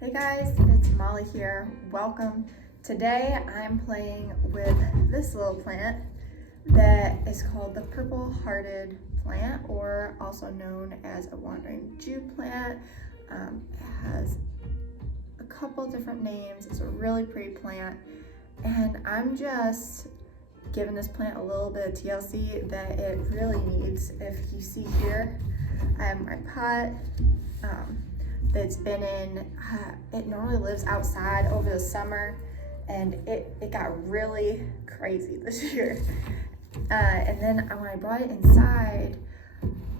Hey guys, it's Molly here. Welcome. Today I'm playing with this little plant that is called the purple-hearted plant, or also known as a wandering Jew plant. It has a couple different names. It's a really pretty plant, and I'm just giving this plant a little bit of TLC that it really needs. If you see here, I have my pot that's been in, it normally lives outside over the summer, and it got really crazy this year. And then when I brought it inside,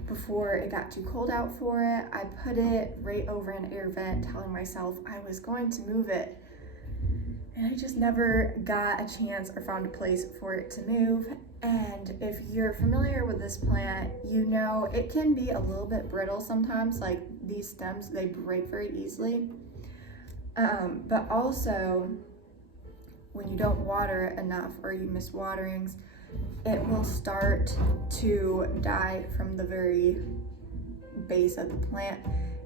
before it got too cold out for it, I put it right over an air vent, telling myself I was going to move it. And I just never got a chance or found a place for it to move. And if you're familiar with this plant, you know it can be a little bit brittle sometimes. Like these stems, they break very easily. But also, when you don't water it enough or you miss waterings, it will start to die from the very base of the plant,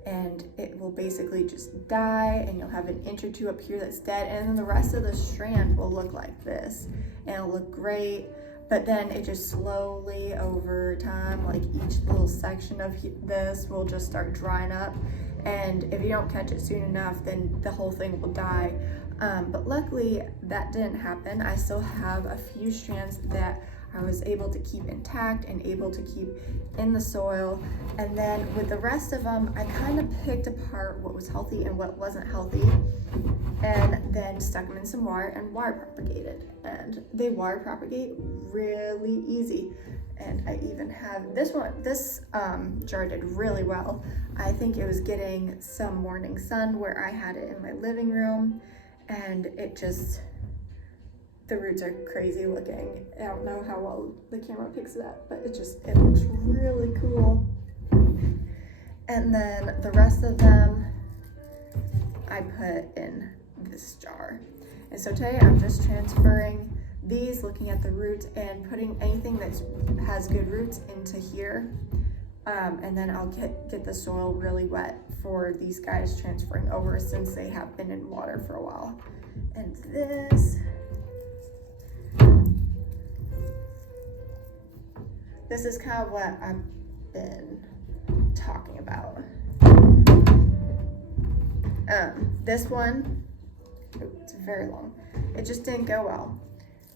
and it will basically just die, and you'll have an inch or two up here that's dead, and then the rest of the strand will look like this, and it'll look great. But then it just slowly over time, like each little section of this will just start drying up, and if you don't catch it soon enough, then the whole thing will die. But luckily that didn't happen. I still have a few strands that I was able to keep intact and able to keep in the soil. And then with the rest of them, I kind of picked apart what was healthy and what wasn't healthy, and then stuck them in some water and water propagated. And they water propagate really easy. And I even have this jar did really well. I think it was getting some morning sun where I had it in my living room, and it just, the roots are crazy looking. I don't know how well the camera picks it up, but it looks really cool. And then the rest of them I put in this jar. And so today I'm just transferring these, looking at the roots and putting anything that has good roots into here. And then I'll get the soil really wet for these guys transferring over, since they have been in water for a while. And this is kind of what I've been talking about. This one, it's very long. It just didn't go well.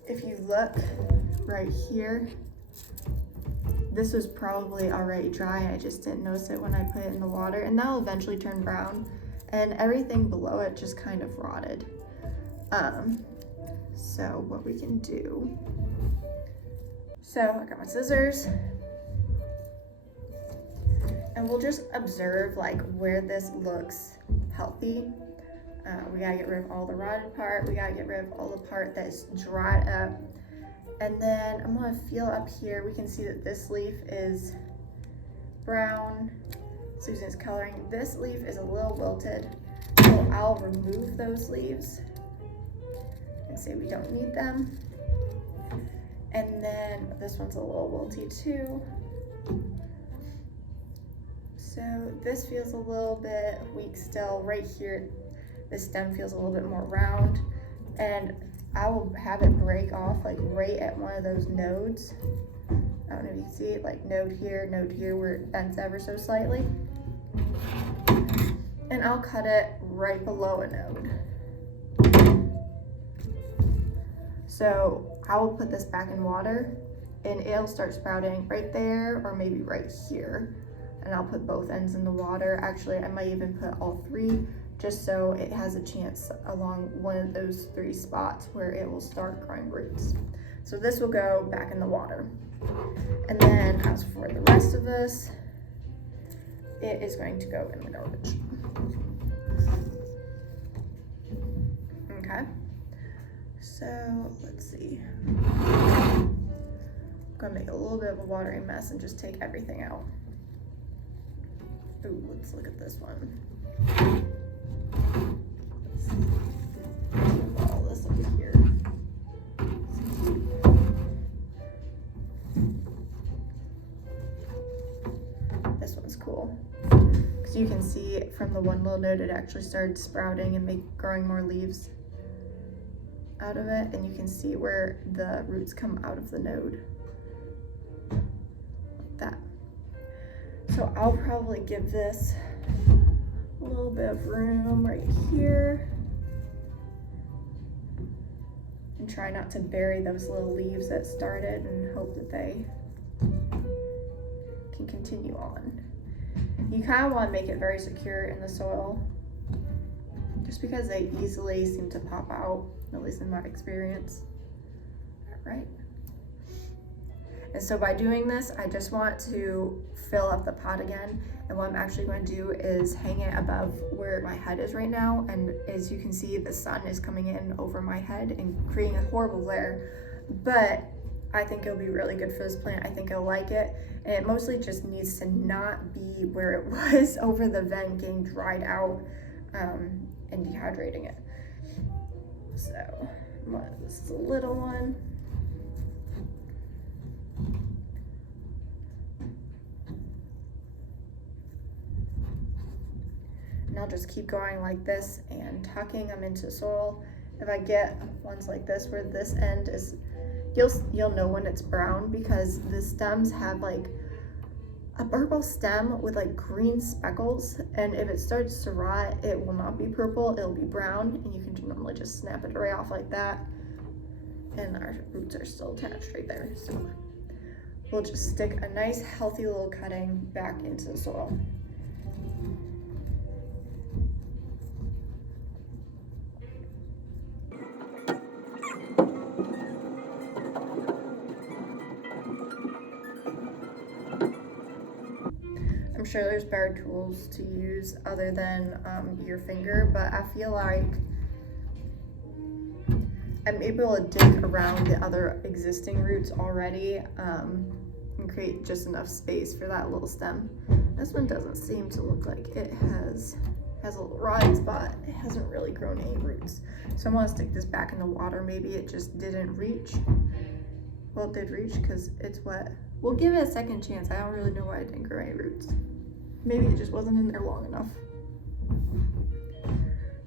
If you look right here, this was probably already dry. I just didn't notice it when I put it in the water, and that'll eventually turn brown, and everything below it just kind of rotted. So what we can do, so I got my scissors, and we'll just observe like where this looks healthy. We gotta get rid of all the rotted part. We gotta get rid of all the part that's dried up. And then I'm gonna feel up here. We can see that this leaf is brown. Susan's coloring. This leaf is a little wilted, so I'll remove those leaves and say we don't need them. And then this one's a little wilty too. So this feels a little bit weak still. Right here, this stem feels a little bit more round, and I will have it break off like right at one of those nodes. I don't know if you can see it, like node here, where it bends ever so slightly. And I'll cut it right below a node. So I will put this back in water, and it'll start sprouting right there, or maybe right here. And I'll put both ends in the water. Actually, I might even put all three, just so it has a chance along one of those three spots where it will start growing roots. So this will go back in the water. And then as for the rest of this, it is going to go in the garbage. Okay, so let's see. I'm gonna make a little bit of a watery mess and just take everything out. Ooh, let's look at this one. Put all this up here. This one's cool, because So you can see from the one little node, it actually started sprouting and growing more leaves out of it. And you can see where the roots come out of the node, like that. So I'll probably give this a little bit of room right here and try not to bury those little leaves that started, and hope that they can continue on. You kind of want to make it very secure in the soil, just because they easily seem to pop out, at least in my experience. All right. And so by doing this, I just want to fill up the pot again. And what I'm actually going to do is hang it above where my head is right now. And as you can see, the sun is coming in over my head and creating a horrible glare. But I think it'll be really good for this plant. I think it'll like it. And it mostly just needs to not be where it was over the vent, getting dried out and dehydrating it. So this is a little one. And I'll just keep going like this and tucking them into the soil. If I get ones like this where this end is, you'll know when it's brown, because the stems have like a purple stem with like green speckles, and if it starts to rot, it will not be purple, it'll be brown, and you can normally just snap it right off like that. And our roots are still attached right there. So we'll just stick a nice healthy little cutting back into the soil. I'm sure there's better tools to use other than your finger, but I feel like I'm able to dig around the other existing roots already and create just enough space for that little stem. This one doesn't seem to look like it has a little rotting spot. It hasn't really grown any roots. So I'm gonna stick this back in the water. Maybe it just didn't reach. Well, it did reach because it's wet. We'll give it a second chance. I don't really know why it didn't grow any roots. Maybe it just wasn't in there long enough.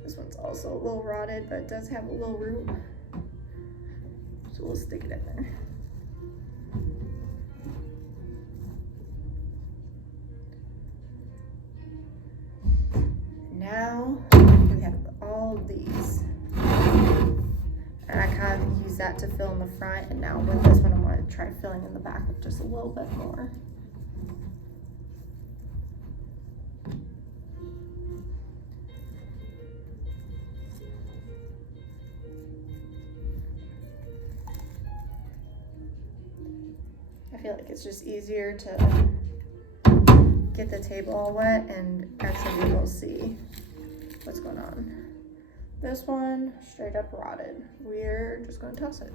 This one's also a little rotted, but it does have a little root. So we'll stick it in there. Now we have all of these. And I kind of use that to fill in the front, and now with this one I'm going to try filling in the back with just a little bit more. I feel like it's just easier to get the table all wet and actually be able to see what's going on. This one straight up rotted. We're just going to toss it.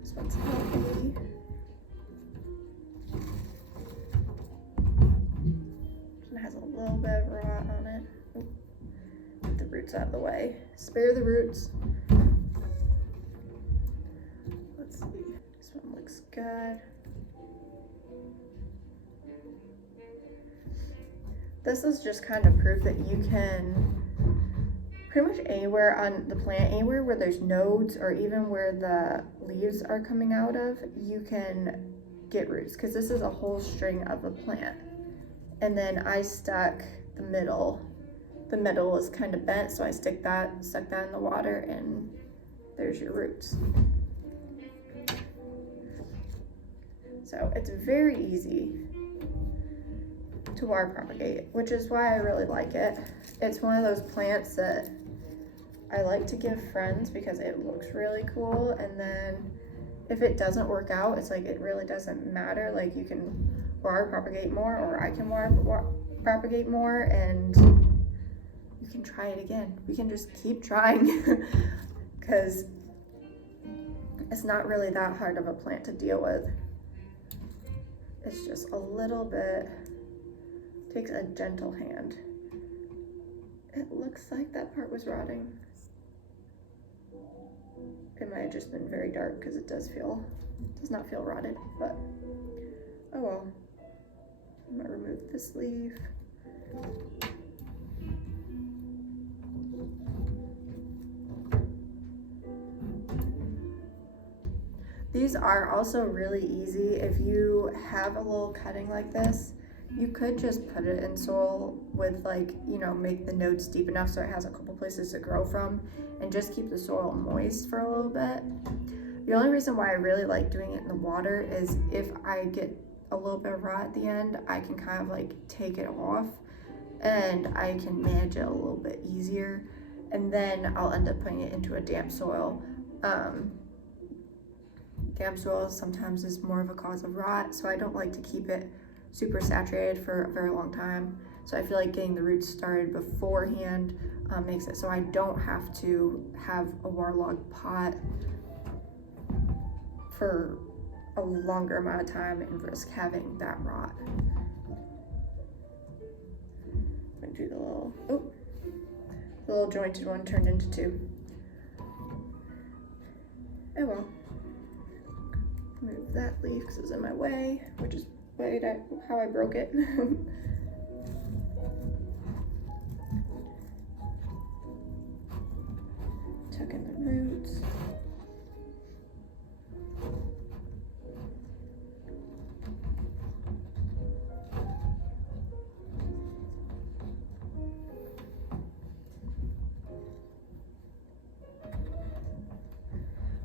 This one's healthy. This one has a little bit of rot on it. Oop. Get the roots out of the way. Spare the roots. Let's see. This one looks good. This is just kind of proof that you can pretty much anywhere on the plant, anywhere where there's nodes or even where the leaves are coming out of, you can get roots, because this is a whole string of a plant. And then I stuck the middle. The middle is kind of bent, so I stuck that in the water, and there's your roots. So it's very easy to wire propagate, which is why I really like it. It's one of those plants that I like to give friends because it looks really cool, and then if it doesn't work out, it's like it really doesn't matter. Like, you can wire propagate more, or I can wire propagate more, and you can try it again. We can just keep trying because it's not really that hard of a plant to deal with. It's just a little bit, takes a gentle hand. It looks like that part was rotting. It might have just been very dark because it does not feel rotted, but oh well. I'm gonna remove this leaf. These are also really easy. If you have a little cutting like this, you could just put it in soil with, like, you know, make the nodes deep enough so it has a couple places to grow from, and just keep the soil moist for a little bit. The only reason why I really like doing it in the water is if I get a little bit of rot at the end, I can kind of like take it off and I can manage it a little bit easier, and then I'll end up putting it into a damp soil. Damp soil sometimes is more of a cause of rot, so I don't like to keep it super saturated for a very long time. So I feel like getting the roots started beforehand makes it so I don't have to have a waterlogged pot for a longer amount of time and risk having that rot. I'm gonna do the little jointed one turned into two. Oh well. Move that leaf because it's in my way, which is how I broke it. Tuck in the roots.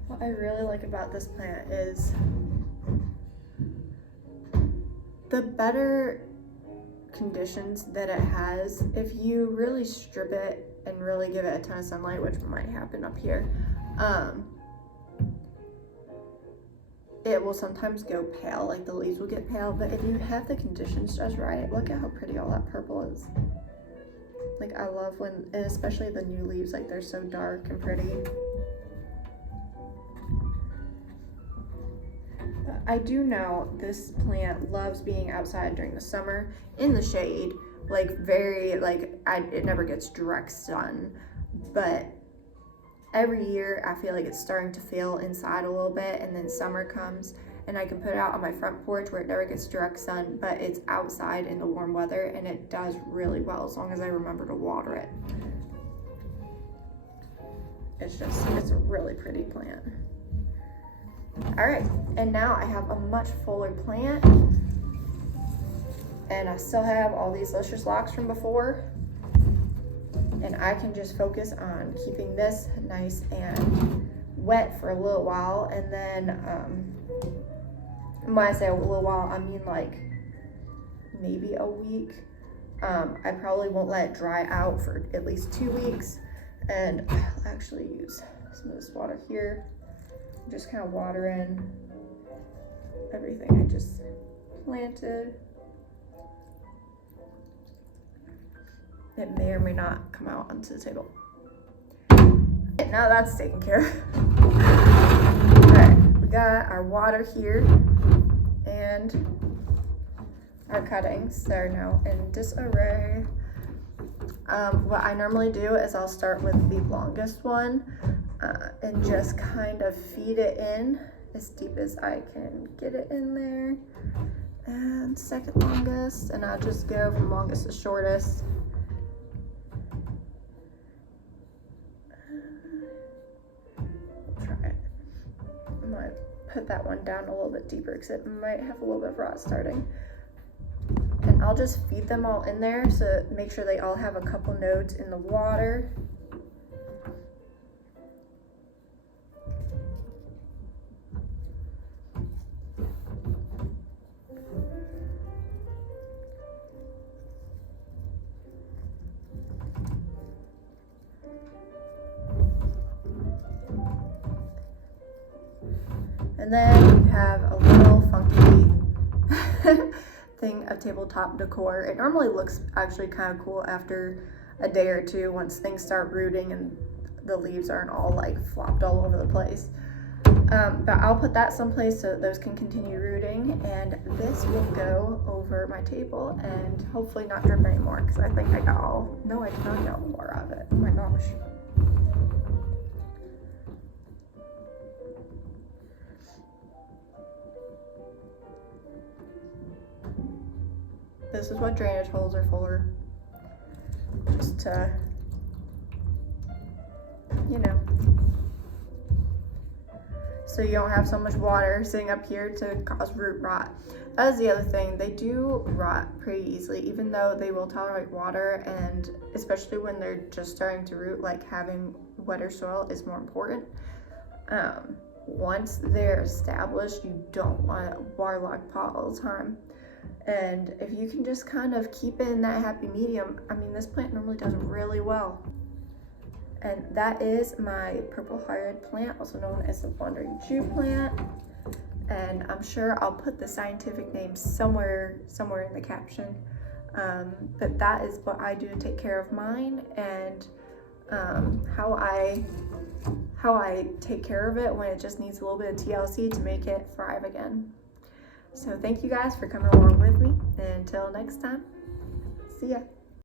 What I really like about this plant is the better conditions that it has. If you really strip it and really give it a ton of sunlight, which might happen up here, it will sometimes go pale, like the leaves will get pale, but if you have the conditions just right, look at how pretty all that purple is. Like, I love when, and especially the new leaves, like they're so dark and pretty. I do know this plant loves being outside during the summer in the shade, like it never gets direct sun, but every year I feel like it's starting to feel inside a little bit, and then summer comes and I can put it out on my front porch where it never gets direct sun, but it's outside in the warm weather, and it does really well as long as I remember to water it. It's a really pretty plant. All right, and now I have a much fuller plant, and I still have all these luscious locks from before, and I can just focus on keeping this nice and wet for a little while, and then when I say a little while, I mean like maybe a week. I probably won't let it dry out for at least 2 weeks, and I'll actually use some of this water here. Just kind of water in everything I just planted. It may or may not come out onto the table. Now that's taken care of. All right, we got our water here and our cuttings. They're now in disarray. What I normally do is I'll start with the longest one and just kind of feed it in as deep as I can get it in there. And second longest, and I'll just go from longest to shortest. We'll try it. I might put that one down a little bit deeper because it might have a little bit of rot starting. And I'll just feed them all in there, so make sure they all have a couple nodes in the water. And then you have a little funky thing of tabletop decor. It normally looks actually kind of cool after a day or two once things start rooting and the leaves aren't all like flopped all over the place. But I'll put that someplace so that those can continue rooting, and this will go over my table and hopefully not drip anymore, because I think I got all, no, I did not get more of it. Oh my gosh. this is what drainage holes are for. Just to, you know, so you don't have so much water sitting up here to cause root rot. That is the other thing. They do rot pretty easily, even though they will tolerate water, and especially when they're just starting to root, like having wetter soil is more important. Once they're established, you don't want a waterlogged pot all the time. And if you can just kind of keep it in that happy medium, I mean, this plant normally does really well. And that is my purple-hearted plant, also known as the wandering Jew plant. And I'm sure I'll put the scientific name somewhere in the caption. But that is what I do to take care of mine, and how I take care of it when it just needs a little bit of TLC to make it thrive again. So thank you guys for coming along with me, and until next time, see ya.